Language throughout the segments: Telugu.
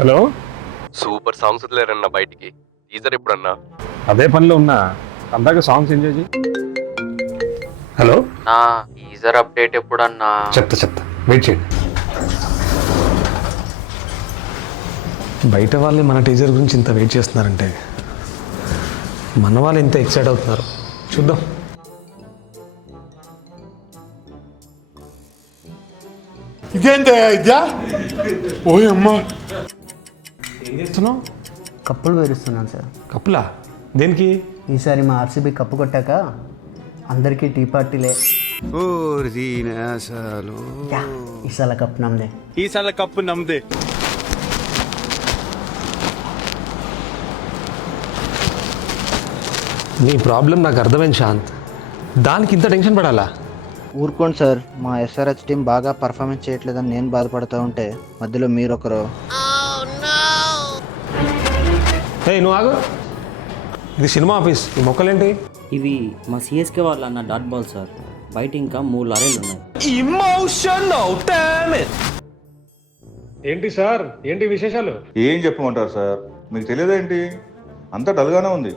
హలో, సూపర్ సాంగ్స్ వదిలేరన్నా బయటికి. టీజర్ ఎప్పుడన్నా? అదే పనిలో ఉన్నా, అందాక సాంగ్స్ ఎంజాయ్ చేయి. హలో, నా టీజర్ అప్డేట్ ఎప్పుడన్నా? చెప్తా వెయిట్ చేయండి. బయట వాళ్ళే మన టీజర్ గురించి ఇంత వెయిట్ చేస్తున్నారంటే మన వాళ్ళు ఇంత ఎక్సైట్ అవుతున్నారు. చూద్దాం. ఇదేంటే ఇద్యా? ఓ అమ్మా, ఏం చేస్తున్నావు? కప్పులు వేరుస్తున్నాను సార్. కప్పులా? దేనికి? ఈసారి మా ఆర్సీబీ కప్పు కొట్టాక అందరికీ టీ పార్టీలే. ఈసారి కప్పు నమ్మదే. ఈసారి కప్పు నమ్మదే. నీ ప్రాబ్లం నాకు అర్థమైంది శాంత్. దానికి ఇంత టెన్షన్ పడాలా? ఊరుకోండి సార్, మా ఎస్ఆర్హెచ్ టీం బాగా పర్ఫార్మెన్స్ చేయట్లేదని నేను బాధపడుతూ ఉంటే మధ్యలో మీరొకరు. నువ్వు ఆగు. ఇది సినిమా ఆఫీస్, ఈ మొక్కలేంటి? ఇవి మా సిఎస్కే వాళ్ళు అన్న డాట్ బాల్ సార్. బయట ఇంకా 3 లారీలు ఉన్నాయి. ఏంటి సార్, ఏంటి విశేషాలు? ఏం చెప్పమంటారు సార్, మీకు తెలియదేంటి? అంతా డల్గానే ఉంది.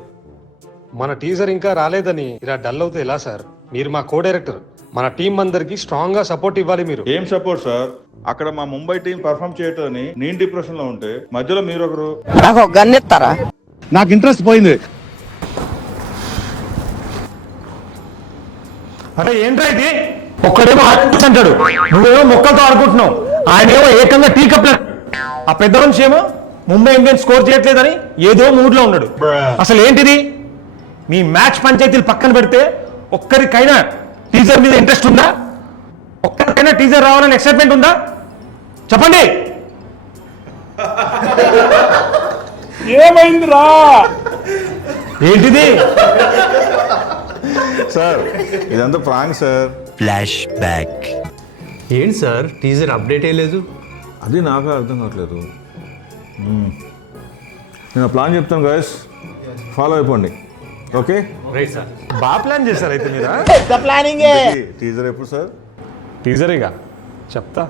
మన టీజర్ ఇంకా రాలేదని ఇలా డల్ అవుతే ఎలా సార్? మీరు మా కో డైరెక్టర్, మన టీం అందరికి స్ట్రాంగ్ గా సపోర్ట్ ఇవ్వాలి. మీరు ఏం సపోర్ట్ సార్? అక్కడ మా ముంబై టీం పర్ఫామ్ చేయటని నేను డిప్రెషన్ లో ఉంటే మధ్యలో మీరు ఒకరు. నాకు గన్నెత్తారా? నాకు ఇంట్రెస్ట్ పోయింది. అరే ఏంట్రా ఇది? ఒక్కడేమో అంటాడు, నువ్వేమో మొక్కలతో ఆడుకుంటున్నావు, ఆయనేమో ఏకంగా టీ కప్. ఆ పెద్ద మనిషి ఏమో ముంబై ఇండియన్స్ స్కోర్ చేయట్లేదని ఏదో మూడ్ లో ఉన్నాడు. అసలు ఏంటిది? మీ మ్యాచ్ పంచాయతీలు పక్కన పెడితే ఒక్కరికైనా టీజర్ మీద ఇంట్రెస్ట్ ఉందా? ఒక్కరికైనా టీజర్ రావాలని ఎక్సైట్మెంట్ ఉందా? చెప్పండి. ఏమైందిరా? ఏంటిది? సార్ ఇదంతా ప్రాంక్ సార్. Flash back. ఏంటి సార్, టీజర్ అప్డేట్ అయ్యలేదు? అది నాకు అర్థం కావట్లేదు. నేను ప్లాన్ చెప్తాను గైస్, ఫాలో అయిపోండి. Okay right sir. బాగా ప్లాన్ చేశారు అయితే మీరు. టీజర్ ఎప్పుడు సార్? టీజరేగా చెప్తా.